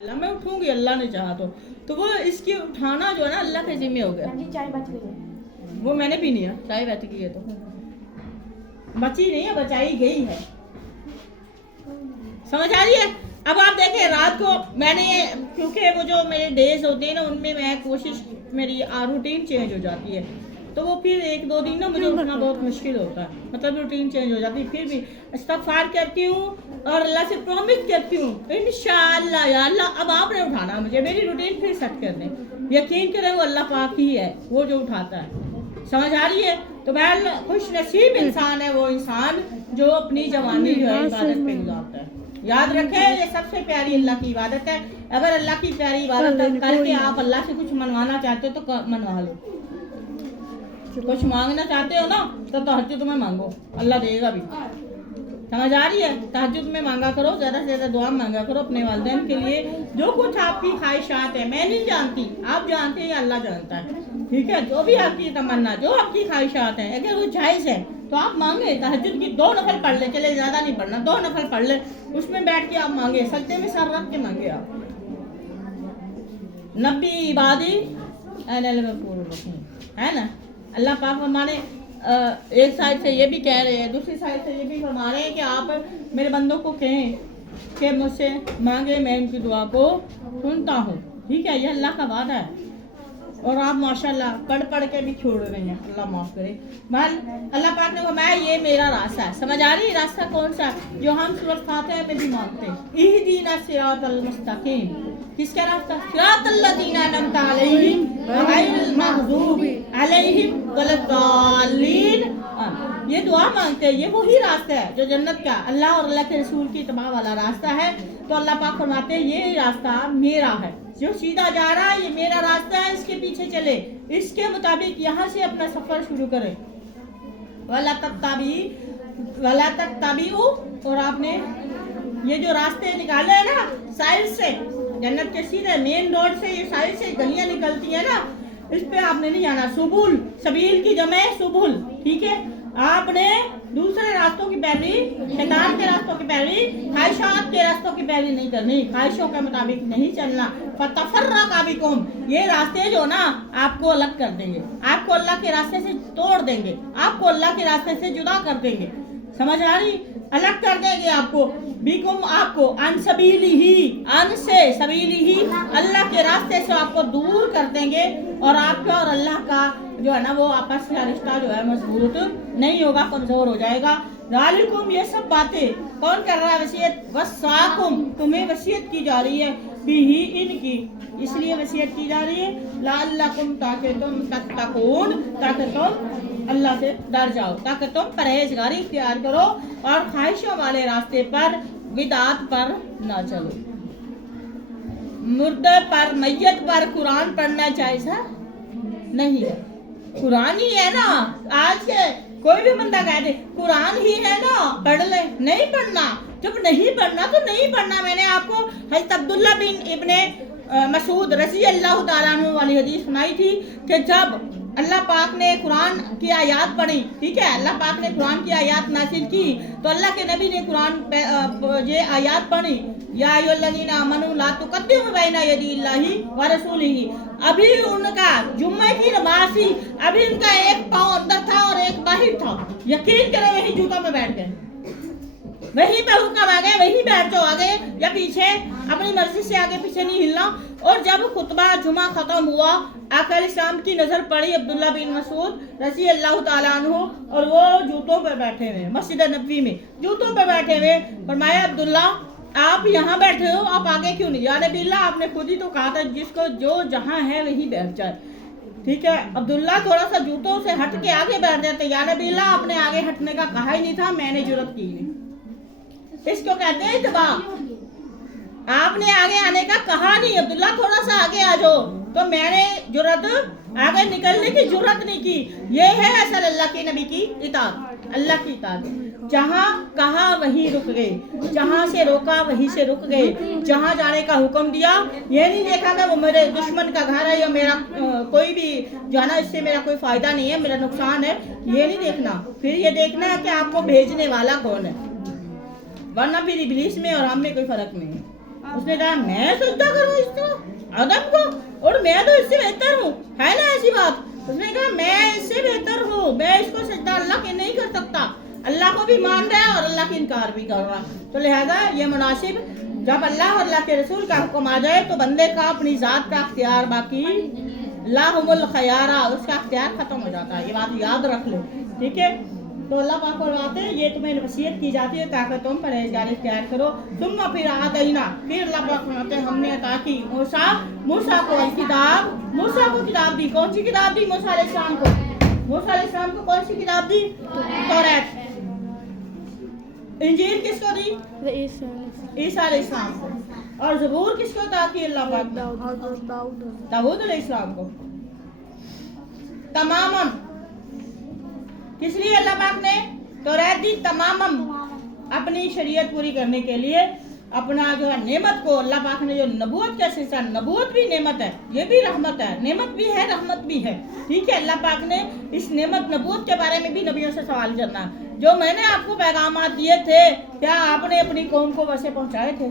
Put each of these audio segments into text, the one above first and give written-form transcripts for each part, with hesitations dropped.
मैं उठूंगी अल्लाह ने चाहा तो वो इसकी उठाना जो है ना अल्लाह के जिम्मे हो गया। चाय बच गई है। वो मैंने पीनी है, चाय बच गई है तो बची नहीं है, बचाई गई है। समझ आ रही है? अब आप देखें रात को मैंने, क्योंकि वो जो मेरे डेज होते हैं ना उनमें मैं कोशिश, मेरी रूटीन चेंज हो जाती है, तो वो फिर एक दो दिन ना मुझे उठना बहुत मुश्किल होता है, मतलब रूटीन चेंज हो जाती है। फिर भी इस्तग़फ़ार करती हूँ और अल्लाह से प्रॉमिस करती हूँ इंशाअल्लाह या अल्लाह अब आपने उठाना मुझे, मेरी रूटीन फिर सेट कर दें। यकीन करें वो अल्लाह पाक ही है वो जो उठाता है। समझ आ रही है? तो मैं खुश नसीब इंसान है वो इंसान जो अपनी जवानी जो है इबादत पे गुजारता है। याद रखें ये सबसे प्यारी अल्लाह की इबादत है। अगर अल्लाह की प्यारी इबादत करके आप अल्लाह से कुछ मनवाना चाहते हो तो मनवा लो। कुछ मांगना चाहते हो ना तो तहज्जुद में मांगो, अल्लाह देगा भी। समझ आ रही है? तहज्जुद में मांगा करो, ज़्यादा से ज़्यादा दुआ मांगा करो अपने वालिदैन के लिए। जो कुछ आपकी ख्वाहिशात है मैं नहीं जानती, आप जानते हैं, अल्लाह जानता है। ठीक है? जो भी आपकी तमन्ना, जो आपकी ख्वाहिशात हैं, अगर वो जायज़ है तो आप मांगे। तहज्जुद की 2 नफल पढ़ ले, चले ज़्यादा नहीं पढ़ना, 2 नफल पढ़ ले, उसमें बैठ के आप मांगे, सजदे में सर रख के मांगे आप। नबी इबादी है ना? अल्लाह पाक हमारे एक साइड से ये भी कह रहे हैं, दूसरी साइड से ये भी फरमा रहे हैं कि आप मेरे बंदों को कहें कि मुझसे मांगे, मैं इनकी दुआ को सुनता हूँ। ठीक है? ये अल्लाह का वादा है। और आप माशाल्लाह पढ़ के भी छोड़ रहे हैं, अल्लाह माफ़ करे। अल्लाह पाक ने फरमाया ये मेरा रास्ता है। समझ आ रही है? रास्ता कौन सा जो हम सूरत फातिहा में भी मांगते हैं, इहदीना सिरातल मुस्तकीम। किसका रास्ता? सिरातल लज़ीना अनअमता अलैहिम गैरिल मग़ज़ूबि अलैहिम वलद्दाल्लीन। ये दुआ मांगते हैं, ये वही रास्ता है जो जन्नत का, अल्लाह और अल्लाह के रसूल की इत्तबा वाला रास्ता है। तो अल्लाह पाक फरमाते हैं ये रास्ता मेरा है, जो सीधा जा रहा है ये मेरा रास्ता है, इसके पीछे चले, इसके मुताबिक यहाँ से अपना सफर शुरू करें। वला तत्तबिउ, और आपने ये जो रास्ते निकाले हैं ना साइड से, जन्नत के सीधे मेन रोड से ये साइड से गलियां निकलती है ना, इस पे आपने नहीं जाना। सुबुल, सबील की जमे सुबुल। ठीक है? आपने दूसरे रास्तों की पैरवी, शैतान के रास्तों की पैरवी, ख्वाहिशात के रास्तों की पैरवी नहीं करनी, ख्वाहिशों के मुताबिक नहीं चलना। फतफर्रक़ा बिकुम, ये रास्ते जो ना आपको अलग कर देंगे, आपको अल्लाह के रास्ते से तोड़ देंगे, आपको अल्लाह के रास्ते से जुदा कर देंगे। समझ आ रही? अलग कर देंगे आपको, बिकुम आपको, अन सबीली ही, अन से सबीली ही, अल्लाह के रास्ते से आपको दूर कर देंगे। और आपका और अल्लाह का जो है ना वो आपस का रिश्ता जो है मजबूत नहीं होगा, कमजोर हो जाएगा। ज़ालिकुम, ये सब बातें कौन कर रहा है? वसीयत, वस्साकुम, तुम्हें वसीयत की जा रही है, बिही, इनकी, इसलिए वसीयत की जा रही है, लअल्लकुम, ताकि तुम तत्तकून, ताकि तुम अल्लाह से डर जाओ, ताकि तुम परहेजगारी इख्तियार करो और ख्वाहिशों वाले रास्ते पर, बिदात पर ना चलो। मुर्दे पर, मैयत पर कुरान पढ़ना जायज़ है? नहीं है। कुरान ही है ना। आज के कोई भी बंदा कह दे कुरान ही है ना पढ़ ले, नहीं पढ़ना। जब नहीं पढ़ना तो नहीं पढ़ना। मैंने आपको हज़रत अब्दुल्ला बिन इब्ने मसूद रज़ी अल्लाह ताला अन्हु वाली हदीस सुनाई थी कि जब अल्लाह पाक ने कुरान की आयत पढ़ी, ठीक है, अल्लाह पाक ने कुरान की आयत नासिल की, तो अल्लाह के नबी ने कुरान ये आयत पढ़ी, या अय्युहल्लज़ीना आमनू ला तुक़द्दिमू बैना यदिल्लाहि व रसूलिही। अभी उनका जुम्मे की नमाज थी, अभी उनका एक पाँव अंदर था और एक बाहर था। यकीन करें वही जूतों में बैठ गए, वहीं पे हुक्म आ गए, वहीं बैठ जाओ, आगे या पीछे, अपनी मर्जी से आगे पीछे नहीं हिलना। और जब खुतबा जुमा खत्म हुआ, आका इस्लाम की नजर पड़ी अब्दुल्ला बिन मसूद रज़ी अल्लाह ताला अन्हु, और वो जूतों पे बैठे हुए मस्जिद नबवी में, जूतों पे बैठे हुए। फरमाया अब्दुल्ला आप यहाँ बैठे हो, आप आगे क्यों नहीं? या नबी अल्लाह, आपने खुद ही तो कहा था जिसको जो जहाँ है वही बैठ जाए। ठीक है? अब्दुल्ला थोड़ा सा जूतों से हट के आगे बैठ जाते। या नबी अल्लाह, आपने आगे हटने का कहा ही नहीं था, मैंने जुर्रत की नहीं। इसको कहते हैं इत्तबा। आपने आगे आने का कहा नहीं, अब्दुल्ला थोड़ा सा आगे आ जाओ, तो मैंने जुर्रत, आगे निकलने की जुर्रत नहीं की। ये है असल अल्लाह के नबी की इताअत, अल्लाह की इताअत। जहाँ कहा वहीं रुक गए, जहाँ से रोका वहीं से रुक गए, जहाँ जाने का हुक्म दिया ये नहीं देखा कि वो मेरे दुश्मन का घर है या मेरा कोई भी जाना इससे मेरा कोई फायदा नहीं है, मेरा नुकसान है, ये नहीं देखना। फिर ये देखना है कि आपको भेजने वाला कौन है, वरना फिर इब्लीस में और हम में कोई फर्क नहीं है। उसने कहा मैं सजदा करूं इसको, आदम को, और मैं तो इससे बेहतर हूँ, है ना ऐसी बात। उसने कहा मैं इससे बेहतर हूँ, मैं इसको सजदा अल्लाह के नहीं कर सकता, अल्लाह को भी मान रहा है और अल्लाह की इनकार भी कर रहा है। तो लिहाजा ये मुनासिब जब अल्लाह और अल्लाह के रसूल का हुक्म आ जाए तो बंदे का अपनी ज़ात का अख्तियार बाकी लाहुमुल खयारा, उसका अख्तियार खत्म हो जाता है। ये बात याद रख लो, ठीक है। तो अल्लाह पाक फरमाते हैं ये तुम्हें वसीयत की जाती है ताकि तुम परहेजगारी इख्तियार करो। तुम फिर आदैना, फिर अल्लाह पाक फरमाते हैं हमने अता की मूसा को किताब, मूसा को किताब दी। कौन सी किताब दी मूसा अलैहिस्सलाम को? मूसा अलैहिस्सलाम को कौन सी किताब दी? तौरात। इंजील किसको दी? ईसा अलैहिस्सलाम को। और ज़बूर किसको अता की अल्लाह पाक? दाऊद अलैहिस्सलाम को। तमामम किस लिए अल्लाह पाक ने तौरात दी? तमामम अपनी शरीयत पूरी करने के लिए, अपना जो है नेमत को अल्लाह पाक ने जो नबूवत का सिलसिला, नबूवत भी नेमत है, ये भी रहमत है, नेमत भी है रहमत भी है, ठीक है। अल्लाह पाक ने इस नेमत नबूवत के बारे में भी नबियों से सवाल करना, जो मैंने आपको पैगामात दिए थे क्या आपने अपनी कौम को वैसे पहुंचाए थे?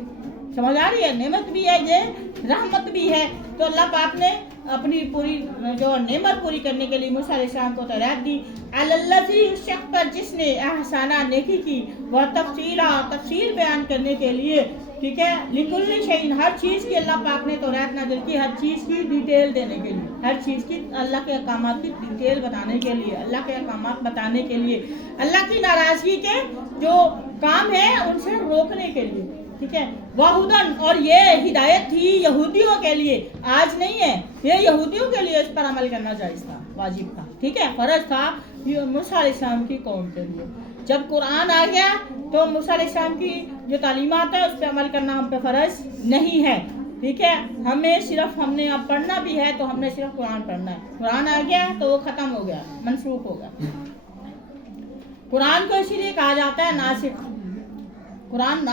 समझ आ रही है? नेमत भी है ये, रहमत भी है। तो अल्लाह पाक ने अपनी पूरी जो नेमत पूरी करने के लिए मूसा अलैहिस्सलाम को तौरात दी। अलल्लज़ी शख्स पर जिसने एहसाना नेकी की, वह तफसील बयान करने के लिए, ठीक है, लिकुल्ली शैइन हर चीज़ की अल्लाह पाक ने तौरात नाज़िल की, हर चीज़ की डिटेल देने के लिए, हर चीज़ की अल्लाह के अहकामात की डिटेल बताने के लिए, अल्लाह के अहकामात बताने के लिए, अल्लाह की नाराज़गी के जो काम है उनसे रोकने के लिए, ठीक है। वाहुदन, और ये हिदायत थी यहूदियों के लिए, आज नहीं है, ये यहूदियों के लिए इस पर अमल करना जायज़ था, वाजिब था, ठीक है, फर्ज था मूसा अलैहिस्सलाम की कौम के लिए। जब कुरान आ गया तो मूसा अलैहिस्सलाम की जो तालीमात है उस पर अमल करना हम पे फर्ज नहीं है, ठीक है। हमें सिर्फ, हमने अब पढ़ना भी है तो हमने सिर्फ कुरान पढ़ना है। कुरान आ गया तो वो ख़त्म हो गया, मनसूख हो गया। कुरान को इसीलिए कहा जाता है नासिख। कुरान